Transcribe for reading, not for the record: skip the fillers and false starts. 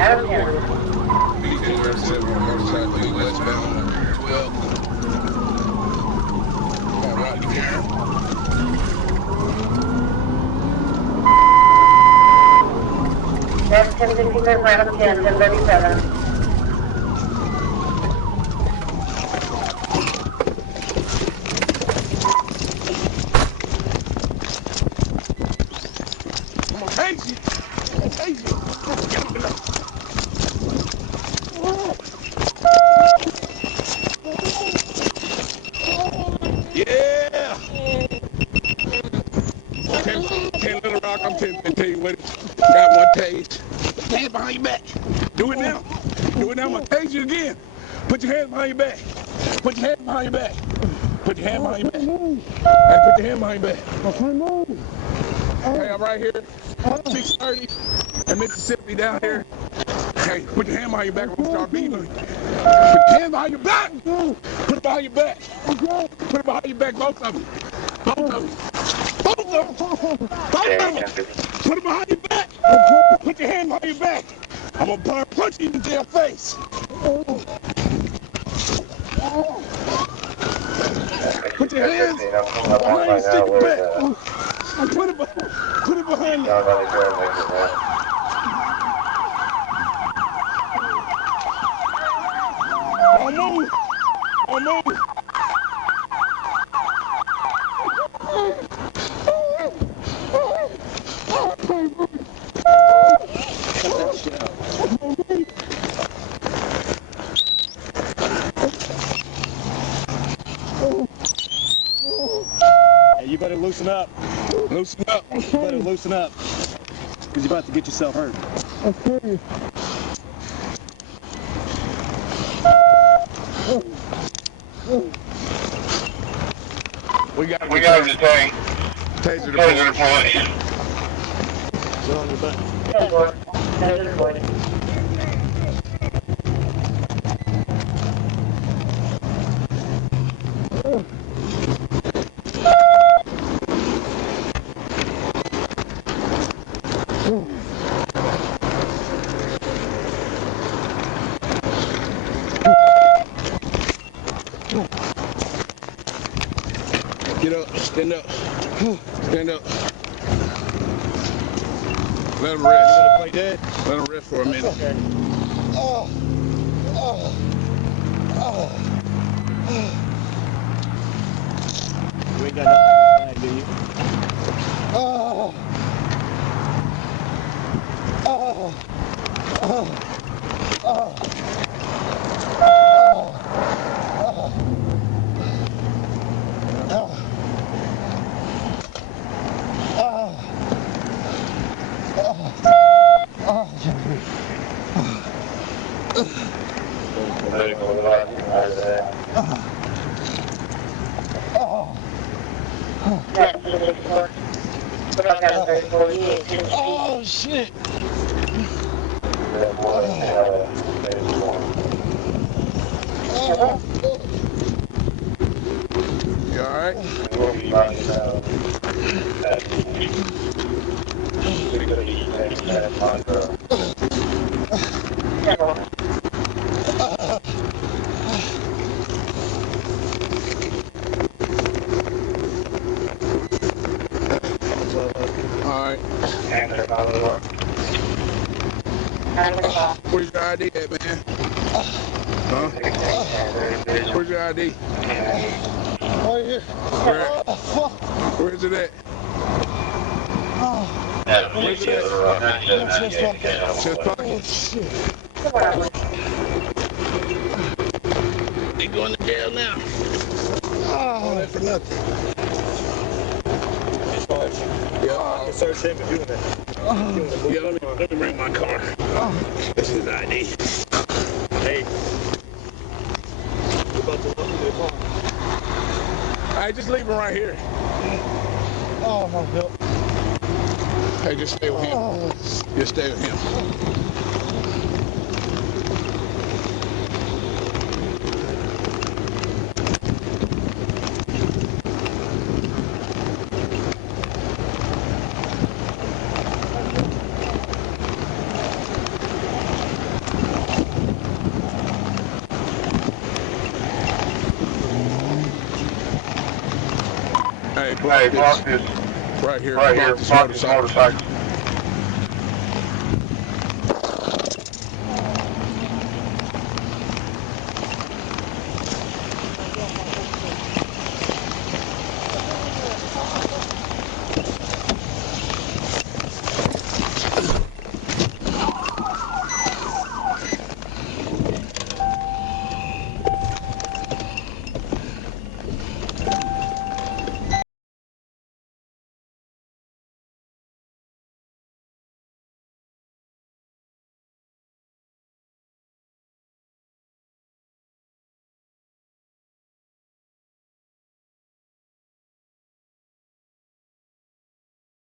Adam 10. B1037 on motorcycle westbound on 12. Come on, Rodney Parham. That's 1065 Adam 10, 1037. I'm gonna tase you. I'm gonna tase you. Yeah. 10 Little Rock, I'm telling you what it is. Got one tase. Hands behind your back. Do it now. Do it now. I'm gonna tase you again. Put your hands behind your back. Put your hands behind your back. Put your hand behind your back. Hey, put your hand behind your back. Hey, I'm right here. 630 in Mississippi down here. Hey, put your hand behind your back. I'm gonna start beating you. Put your hand behind your back. Put it behind your back. Put it behind your back, both of them. Both of them. Both of them. Both of them. Put it behind your back. Put your hand behind your back. I'm gonna punch you in your face. Put your hands behind your sticky back. Put it behind you. I'll move. I'll move. Hey, you better loosen up. Loosen up. You better loosen up. Because you're about to get yourself hurt. Okay. We got to detain. Taser Taser deployed. deployed. Sit on your back. Taser deployed. Get up. Stand up. Stand up. Let him rest. You gonna play dead? Let him rest for a minute. Okay. You ain't got nothing in the bag, do you? Oh, shit. You alright? Alright. Where's your ID at, man? Huh? Where's your ID? Right here. Where's it at? Where's it at? Chest pocket. Shit. They going to jail now. Oh, that for nothing. Yeah. Search him if doing that. Yeah, let me bring my car. This is ID. Hey. We're about to walk into the car. Alright, just leave him right here. Oh, my belt. Hey, just stay with him. Just stay with him. Right here. Park this motorcycle.